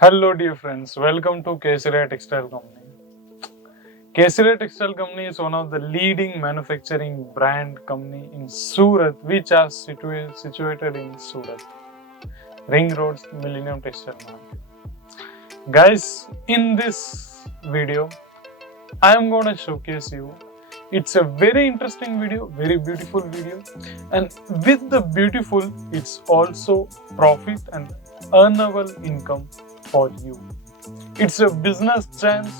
Hello dear friends, welcome to Kesaria Textile Company. Kesaria Textile Company is one of the leading manufacturing brand company in Surat, which are situated in Surat, Ring Road's Millennium Textile Market. Guys, in this video, I am going to showcase you. It's a very interesting video, very beautiful video, and with the beautiful, it's also profit and earnable income for you. It's a business chance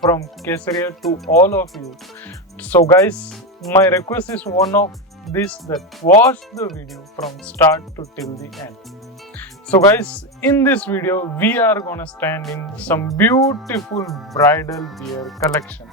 from Kesaria to all of you. So guys, my request is one of this, that watch the video from start to till the end. So guys, in this video, we are gonna stand in some beautiful bridal wear collections.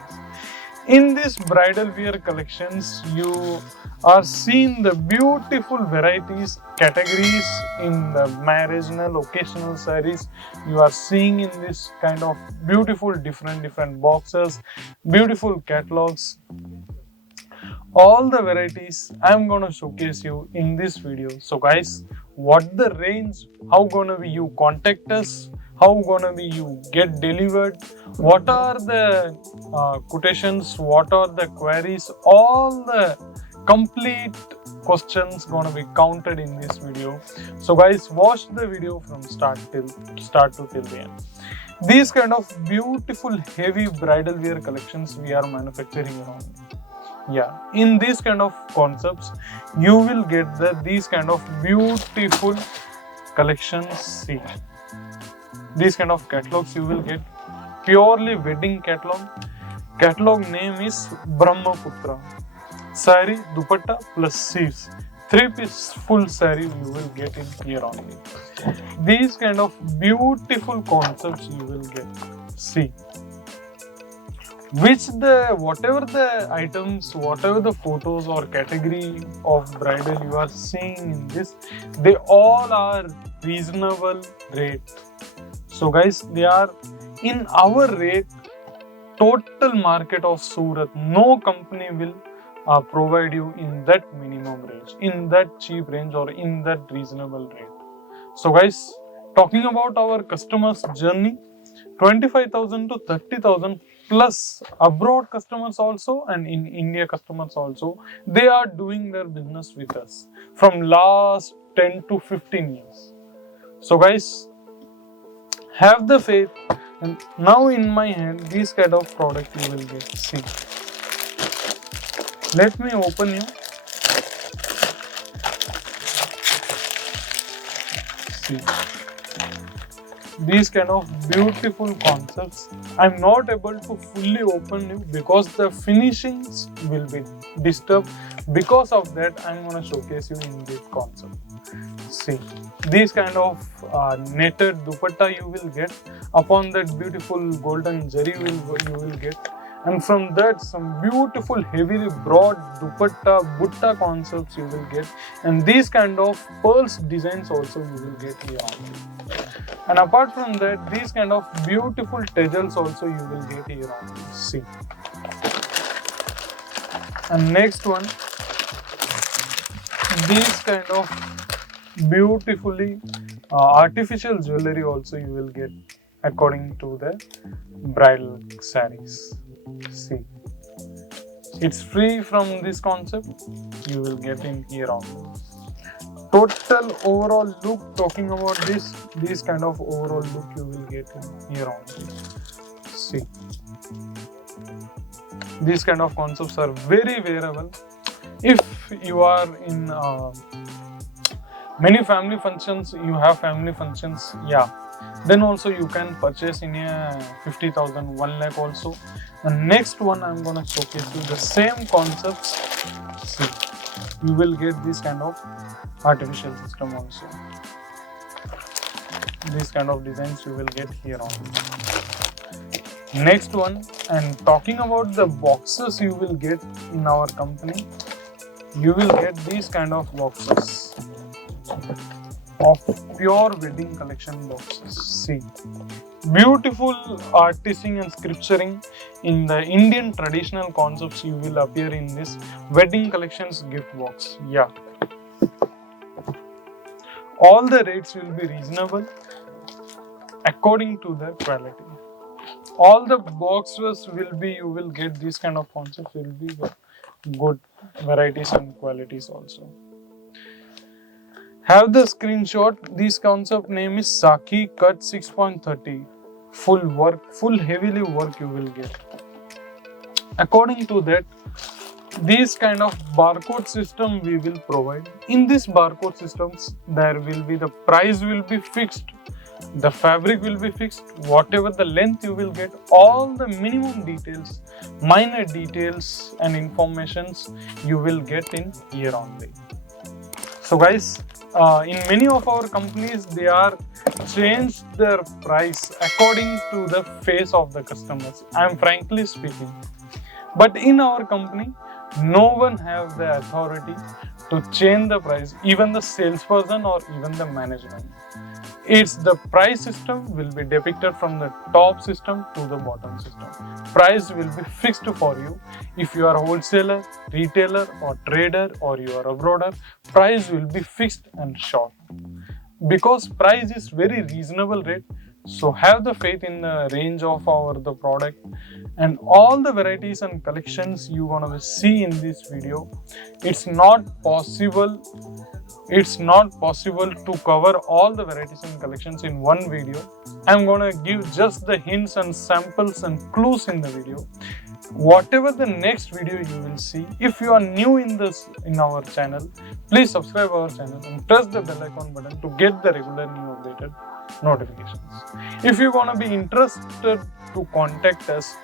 In this bridal wear collections, you are seeing the beautiful varieties, categories in the marriageal, occasional sarees. You are seeing in this kind of beautiful different boxes, beautiful catalogs. All the varieties I'm gonna showcase you in this video. So guys, what the range, how gonna be you contact us, how gonna be you get delivered, what are the quotations, what are the queries, all the complete questions gonna be counted in this video. So guys, watch the video from start to till the end. These kind of beautiful heavy bridal wear collections we are manufacturing around. Yeah, in these kind of concepts, you will get these kind of beautiful collections. See, these kind of catalogs you will get purely wedding catalog. Catalog name is Brahmaputra. Saree, dupatta plus sleeves. 3-piece full saree you will get in here only. These kind of beautiful concepts you will get. See, whatever the items, whatever the photos or category of bridal you are seeing in this, they all are reasonable rate. So guys, they are in our rate. Total market of Surat, no company will provide you in that minimum range, in that cheap range, or in that reasonable rate. So guys, talking about our customers journey, 25,000 to 30,000 plus abroad customers also, and in India customers also, they are doing their business with us from last 10 to 15 years. So guys, have the faith. And now in my hand, this kind of product you will get. See, let me open you. See, these kind of beautiful concepts. I'm not able to fully open you because the finishings will be disturbed. Because of that, I'm gonna showcase you in this concept. See, these kind of netted dupatta you will get. Upon that, beautiful golden zari you will get. And from that, some beautiful heavy broad dupatta butta concepts you will get. And these kind of pearls designs also you will get here only. And apart from that, these kind of beautiful tassels also you will get here only. See. And next one, these kind of beautifully artificial jewelry also you will get according to the bridal sarees. See, it's free from this concept. You will get in here only. Total overall look, talking about this kind of overall look you will get in here only. See, these kind of concepts are very wearable. If you are in many family functions, you have family functions, yeah, then also you can purchase in a 50,000, 1 lakh also. The next one I'm gonna showcase you the same concepts. See, you will get this kind of artificial system also. These kind of designs you will get here on. Next one, and talking about the boxes you will get in our company, you will get these kind of boxes of pure wedding collection boxes. See, beautiful artising and scripturing in the Indian traditional concepts you will appear in this wedding collections gift box. Yeah, all the rates will be reasonable. according to the quality. All the boxes will be, you will get these kind of concepts will be good varieties and qualities also. Have the screenshot. This concept name is Saki cut 6.30. Full work, full heavily work you will get. According to that, this kind of barcode system we will provide. In this barcode systems, there will be the price will be fixed, the fabric will be fixed, whatever the length you will get, all the minimum details, minor details and informations you will get in here only. So guys, in many of our companies, they are changed their price according to the face of the customers. I am frankly speaking. But in our company, no one have the authority to change the price, even the salesperson or even the management. It's the price system will be depicted from the top system to the bottom system. Price will be fixed for you. If you are a wholesaler, retailer or trader or you are a broader, price will be fixed and short. Because price is very reasonable rate, so have the faith in the range of the product and all the varieties and collections you gonna see in this video. It's not possible to cover all the varieties and collections in one video. I'm gonna give just the hints and samples and clues in the video. Whatever the next video you will see, if you are new in our channel, please subscribe our channel and press the bell icon button to get the regular new updated notifications. If you want to be interested to contact us,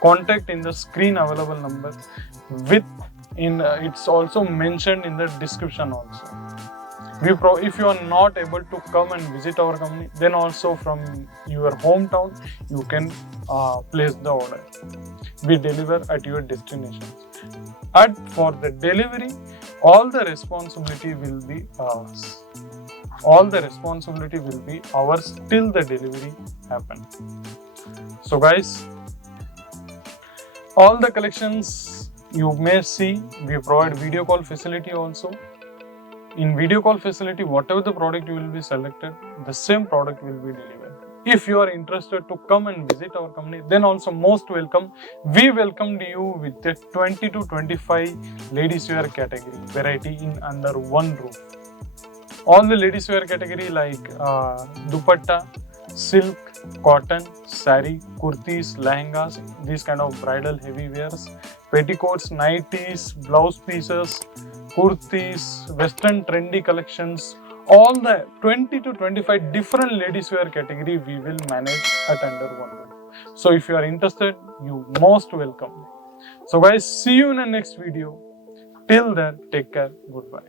contact in the screen available number it's also mentioned in the description also. If you are not able to come and visit our company, then also from your hometown you can place the order. We deliver at your destination. And for the delivery, all the responsibility will be ours. All the responsibility will be ours till the delivery happen. So guys, all the collections you may see, we provide video call facility also. In video call facility, whatever the product you will be selected, the same product will be delivered. If you are interested to come and visit our company, then also most welcome. We welcomed you with a 20 to 25 ladies wear category variety in under one roof. All the ladies wear category like dupatta, silk, cotton, saree, kurtis, lehengas, these kind of bridal heavy wears, petticoats, nighties, blouse pieces, kurtis, western trendy collections, all the 20 to 25 different ladies wear category we will manage at under one roof. So if you are interested, you most welcome. So guys, see you in the next video. Till then, take care. Goodbye.